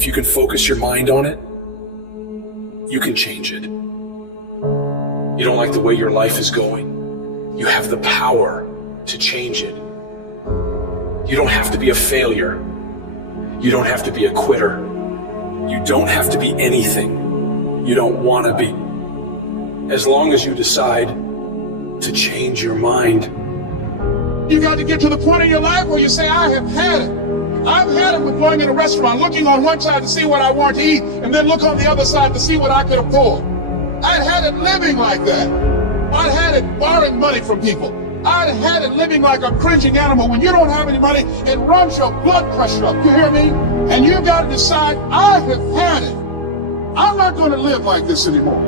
If you can focus your mind on it, you can change it. You don't like the way your life is going, you have the power to change it. You don't have to be a failure. You don't have to be a quitter. You don't have to be anything you don't want to be. As long as you decide to change your mind. You got to get to the point in your life where you say, I have had it. I've had it with going in a restaurant, looking on one side to see what I want to eat, and then look on the other side to see what I could afford. I'd had it living like that. I'd had it borrowing money from people. I'd had it living like a cringing animal. When you don't have any money, it runs your blood pressure up. You hear me? And you got to decide, I have had it. I'm not going to live like this anymore.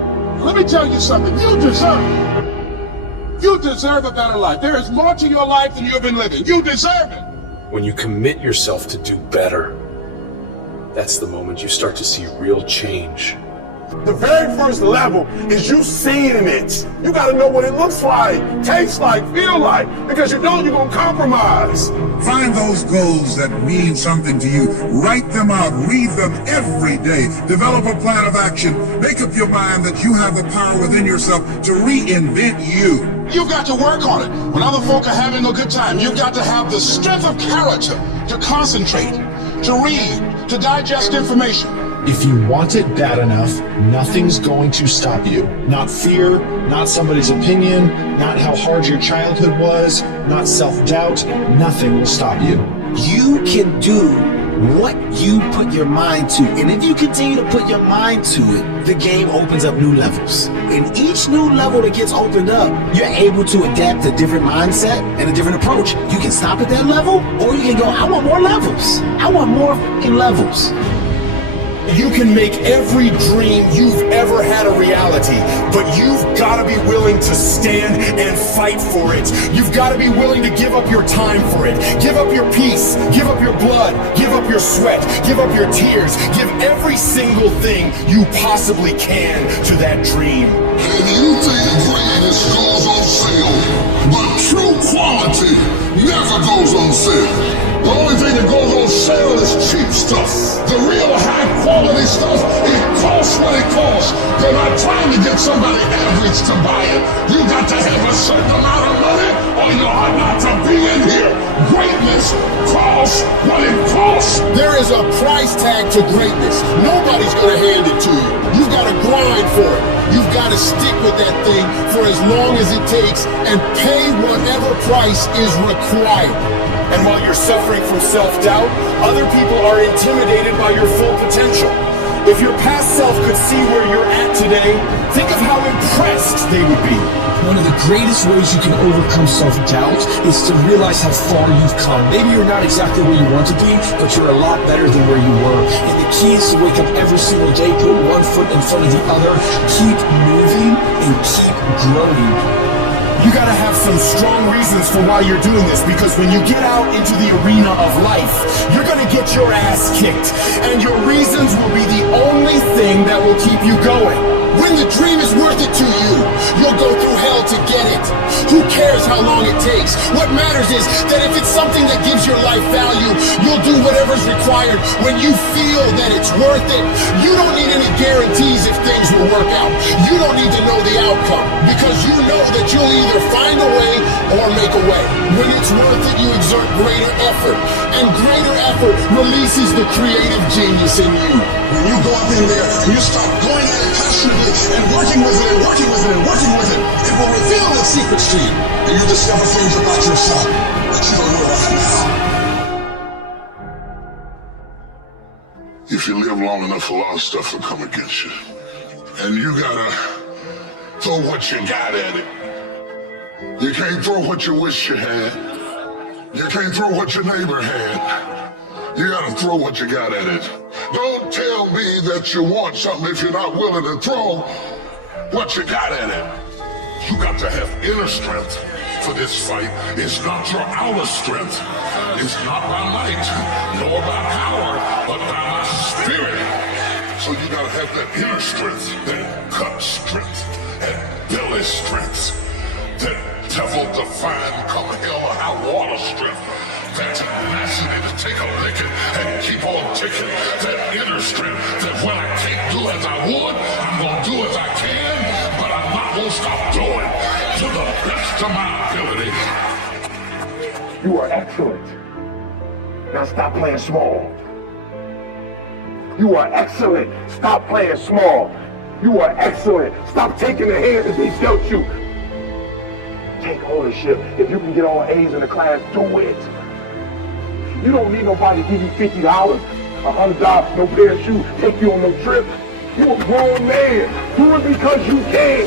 Let me tell you something. You deserve it. You deserve a better life. There is more to your life than you've been living. You deserve it. When you commit yourself to do better, that's the moment you start to see real change. The very first level is you seeing it. You got to know what it looks like, tastes like, feel like, because you don't, you're going to compromise. Find those goals that mean something to you. Write them out. Read them every day. Develop a plan of action. Make up your mind that you have the power within yourself to reinvent you. You've got to work on it. When other folk are having a good time, you've got to have the strength of character to concentrate, to read, to digest information. If you want it bad enough, nothing's going to stop you. Not fear, not somebody's opinion, not how hard your childhood was, not self-doubt. Nothing will stop you. You can do what you put your mind to. And if you continue to put your mind to it, the game opens up new levels. And each new level that gets opened up, you're able to adapt a different mindset and a different approach. You can stop at that level, or you can go, I want more levels. I want more fucking levels. You can make every dream you've ever had a reality, but you've got to be willing to stand and fight for it. You've got to be willing to give up your time for it. Give up your peace, give up your blood, give up your sweat, give up your tears, give every single thing you possibly can to that dream. And you think greatness goes on sale, but true quality never goes on sale. The only thing that goes on sale is cheap stuff. The real high quality stuff, it costs what it costs. They're not trying to get somebody average to buy it. You got to have a certain amount of money or you ought not to be in here. Greatness costs what it costs. There is a price tag to greatness. Nobody's going to hand it to you. You've got to grind for it. You've got to stick with that thing for as long as it takes and pay whatever price is required. And while you're suffering from self-doubt, other people are intimidated by your full potential. If your past self could see where you're at today, think of how impressed they would be. One of the greatest ways you can overcome self-doubt is to realize how far you've come. Maybe you're not exactly where you want to be, but you're a lot better than where you were. And the key is to wake up every single day, put one foot in front of the other, keep moving, and keep growing. You gotta have some strong reasons for why you're doing this, because when you get out into the arena of life, you're gonna get your ass kicked, and your reasons will be the only thing that will keep you going. When the dream is worth it to you, you'll go through hell to get it. Who cares how long it takes? What matters is that if it's something that gives your life value, you'll do whatever's required when you feel that it's worth it. You don't need any guarantees if things will work out. You don't need to know the outcome, because you know that you'll either find a way or make a way. When it's worth it, you exert greater effort, and greater effort releases the creative genius in you. When you go up in there and you start going at it passionately and working with it and working with it and working with it, it will reveal its secrets to you. And you discover things about yourself that you don't know right now. If you live long enough, a lot of stuff will come against you. And you gotta throw what you got at it. You can't throw what you wish you had. You can't throw what your neighbor had. You gotta throw what you got at it. Don't tell me that you want something if you're not willing to throw what you got at it. You got to have inner strength for this fight. It's not your outer strength. It's not by might, nor by power, but by my spirit. So you gotta have that inner strength, that gut strength, that belly strength, that devil-defying come hell or high water strength. that tenacity to take a licking and keep on ticking, that inner strength that when I can't do as I would, I'm gonna do as I can, but I'm not gonna stop doing to the best of my ability. You are excellent. Now stop playing small. You are excellent. Stop playing small. You are excellent. Stop taking the hand that he's dealt you. Take ownership. If you can get all A's in the class, do it. You don't need nobody to give you $50, $100, no pair of shoes, take you on no trip. You a grown man. Do it because you can.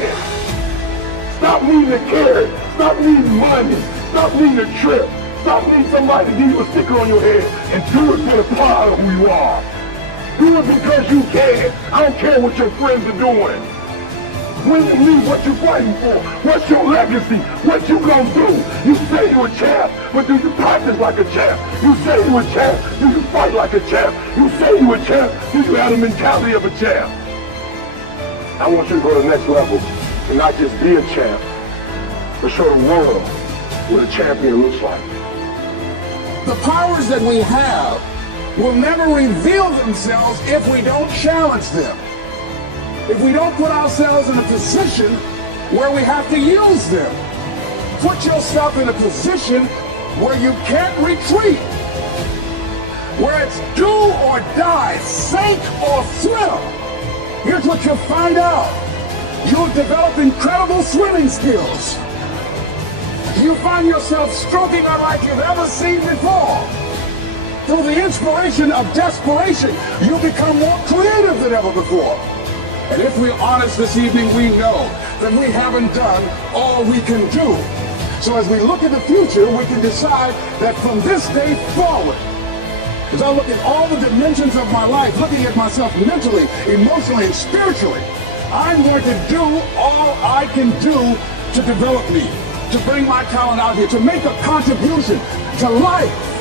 Stop needing a carrot. Stop needing money. Stop needing a trip. Stop needing somebody to give you a sticker on your head and do it for the pride of who you are. Do it because you can. I don't care what your friends are doing. When you leave, what you fighting for? What's your legacy? What you gonna do? You say you a champ, but do you practice like a champ? You say you a champ, do you fight like a champ? You say you a champ, do you have the mentality of a champ? I want you to go to the next level and not just be a champ, but show the world what a champion looks like. The powers that we have will never reveal themselves if we don't challenge them. If we don't put ourselves in a position where we have to use them. Put yourself in a position where you can't retreat. Where it's do or die, sink or swim. Here's what you'll find out. You'll develop incredible swimming skills. You find yourself stroking her like you've ever seen before. Through the inspiration of desperation, you become more creative than ever before. And if we're honest this evening, we know that we haven't done all we can do. So as we look at the future, we can decide that from this day forward, as I look at all the dimensions of my life, looking at myself mentally, emotionally, and spiritually, I'm going to do all I can do to develop me, to bring my talent out here, to make a contribution to life.